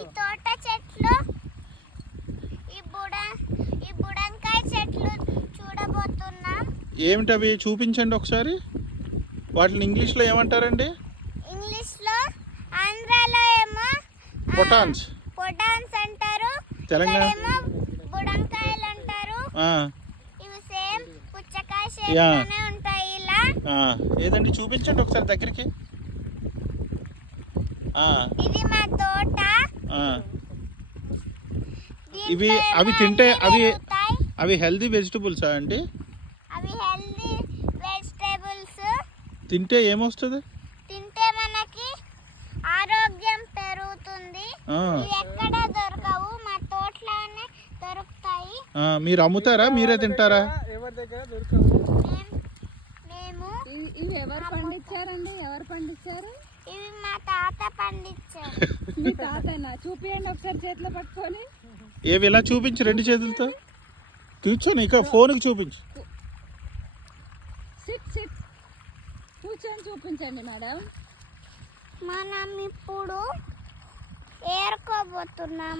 ఈ తోట చెట్లు ఈ బుడంకాయ చెట్లు చూడబోతున్నాం. ఏమిటవి చూపించండి ఒకసారి. వాటిని ఇంగ్లీష్లో ఏమంటారండి? ఇంగ్లీష్లో ఆంధ్రాలో ఏమో పొటాన్స్ అంటారు, తెలంగాణ ఏమో బుడంకాయలు అంటారు. ఇవి సేమ్ పుచ్చకాయ షేప్ లోనే ఉంటాయి ఇలా. ఏదండి చూపించండి ఒకసారి దగ్గరికి. ఇది మా తోట. ఇవి అవి తింటే అవి హెల్దీ వెజిటబుల్సా అండి? అవి హెల్దీ వెజిటబుల్స్. తింటే ఏమొస్తుంది? తింటే మనకి ఆరోగ్యం పెరుగుతుంది. ఇవి ఎక్కడ దొరకవు, మా తోటలోనే దొరుకుతాయి. మీరు అమ్ముతారా, మీరే తింటారా? మేము ఇవి ఎవరు పండించారండి? ఎవరు పండించారు? ఇవి మా తాత పండించారు. మీ తాతనా? చూపియండి ఒకసారి చేతిలో పట్టుకొని. ఏవి ఇలా చూపించు రెండు చేతులతో. కూర్చొని ఇక ఫోన్కి చూపించు. సిట్ కూర్చొని చూపించండి మేడం. మనం ఇప్పుడు ఏరుకోబోతున్నాం.